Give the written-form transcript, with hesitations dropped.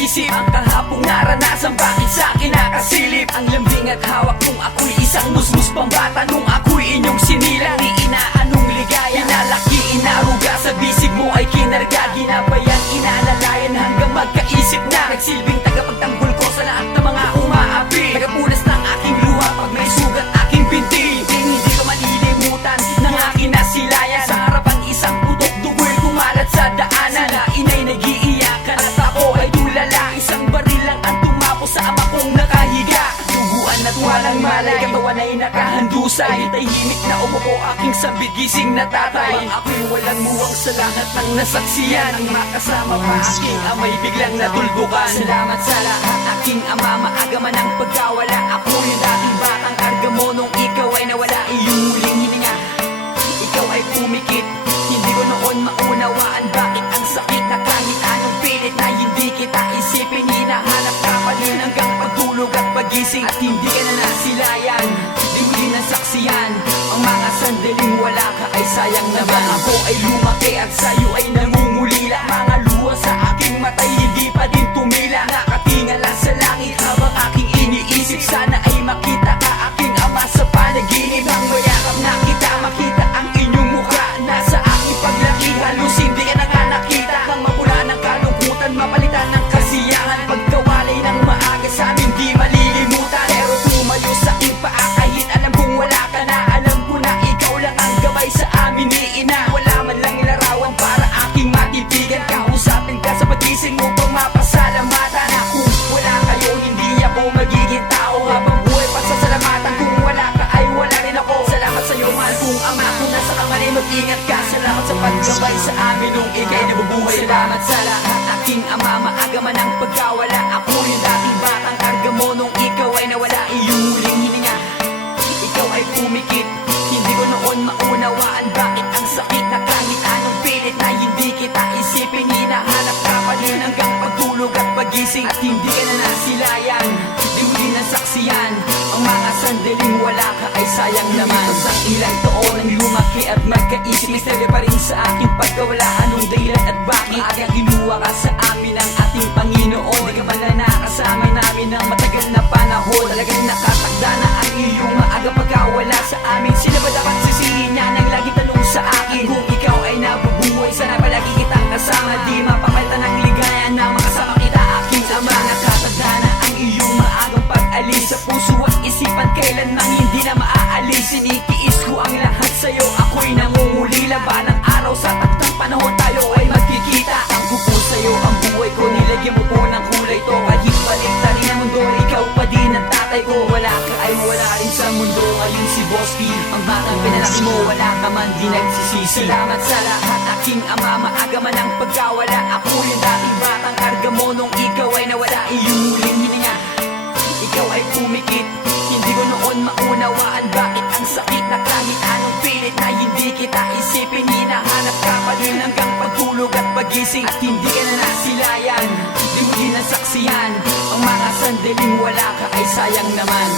isip ang kahapong naranasan, bakit sa'kin nakasilip ang lambing at hawak kung ako'y isang musmus pambata nung ako'y inyong sinilang. Di inaanong ligaya, pinalaki, inaruga, sa bisig mo ay kinarga, ginabayan, inaalalayan hanggang magkaisip na nagsilbing tagapagtanggol ko sa lahat ng mga umaapi, nagapunas ng aking luha pag may sugat aking binti. Hindi ko malilimutan ng aking nasilayan, sa harapan isang putok dugo'y kumalat sa daanan. Sila inay nag-iiyakan at ako ay tulala, isang baril lang ang tumapo sa ama kong nakahiga. Duguan at walang malay, katawan ay nakahandusay, tahimik na umupo aking sabit, gising na tatay. Ako'y walang muwang sa lahat ng nasaksiyan, ang makasama pa aking amay biglang natulbukan. Salamat sa lahat aking ama, maaga man ang pagkawala. Ako yung dating batang karga mo nung ikaw ay nawala, iyong muling hininga, ikaw ay pumikit. Hindi ko noon maunawaan bakit ang sakit na kahit anong pilit na hindi kita isipin, hinahanap ka pa rin hanggang pagtulog at pagising. At hindi ka na nasilayan, di mo din nasaksiyan ang mga sandaling wala ka, ay sayang naman. Ako ay lumaki at sa'yo ay nangungulila, mga luha sa aking matay hindi pa din tumila. Nakatingala sa langit habang aking iniisip, sana ay makita ka aking ama sa panaginip. Nang mayakap na kita, makita ang inyong mukha, nasa aking paglaki halos hindi ka na nga nakita. Nang mapula ng kalungkutan, mapalitan ng kasiyahan, pagkawalay ng maaga sa amin di malilimutan. Pero tumayo sa aking paa kahit alam kong wala ka na, alam ko na ikaw lang ang gabay sa amin ni ina. Wala man lang larawan para aking matitigan, kausapin ka sa pagising mo pang mapasalamatan. Kung wala kayo hindi ako magiging tao, habang buhay pasasalamatan. Kung wala ka ay wala rin ako. Salamat sa'yo mahal kong ama, kung nasa kamali mag-ingat ka. Salamat sa paggabay sa amin nung ika'y nabubuhay. Salamat sa lahat aking ama, maaga man ang pagkawala. Ako yung dating batang karga mo nung ikaw ay nawala, iyong muling hininga, ikaw ay pumikit. Hindi ko noon maunawaan bakit ang sakit na kahit anong pilit na hindi kita isipin, hinahanap ka pa rin hanggang pagtulog at pagising. At hindi ka na nasilayan, di mo din nasaksiyan ang mga sandaling wala ka, ay sayang naman. Sa ilang taon ang lumaki at magkaisip, misteryo pa rin sa aking pagkawala, anong dahilan at bakit maaga kinuha ka sa amin ng ating Panginoon. Di ka ba na nakasama namin ng matagal na panahon, talagang nakatakda na ang iyong maaga pagkawala sa amin. Sila ba dapat sisihin niya nang lagi tanong sa akin, kung ikaw ay nabubuhay sana palagi kitang kasama, di mapapalitan ng ligaya na makasama kita aking ama. Nakatakda na ang iyong maagang pag-alis, sa puso at isipan kailan mang hindi na maaalis. Sinitiis ko ang lahat sa'yo, ako'y nangungulila, balang araw sa taktang panahon tayo ay magkikita. Ang kupo sa'yo ang buhay ko, nilagyan mo po ng kulay to, kahit baliktarin ang mundo, ikaw pa din ang tatay ko. Wala ka ay wala rin sa mundo, ngayon si Boski ang batang pinalaki mo, wala ka man di nagsisisi. Salamat sa lahat aking ama, maaga man ang pagkawala. Ako yung dating batang karga mo nung ikaw ay nawala, iyong muling hininga, ikaw ay pumikit. Hindi ko noon maunawaan bakit ang sakit na kahit anong pilit na hindi kita isipin, hinahanap ka pa rin hanggang pagtulog at pagising. At hindi ka na nasilayan, di mo din nasaksiyan ang mga sandaling wala ka, ay sayang naman.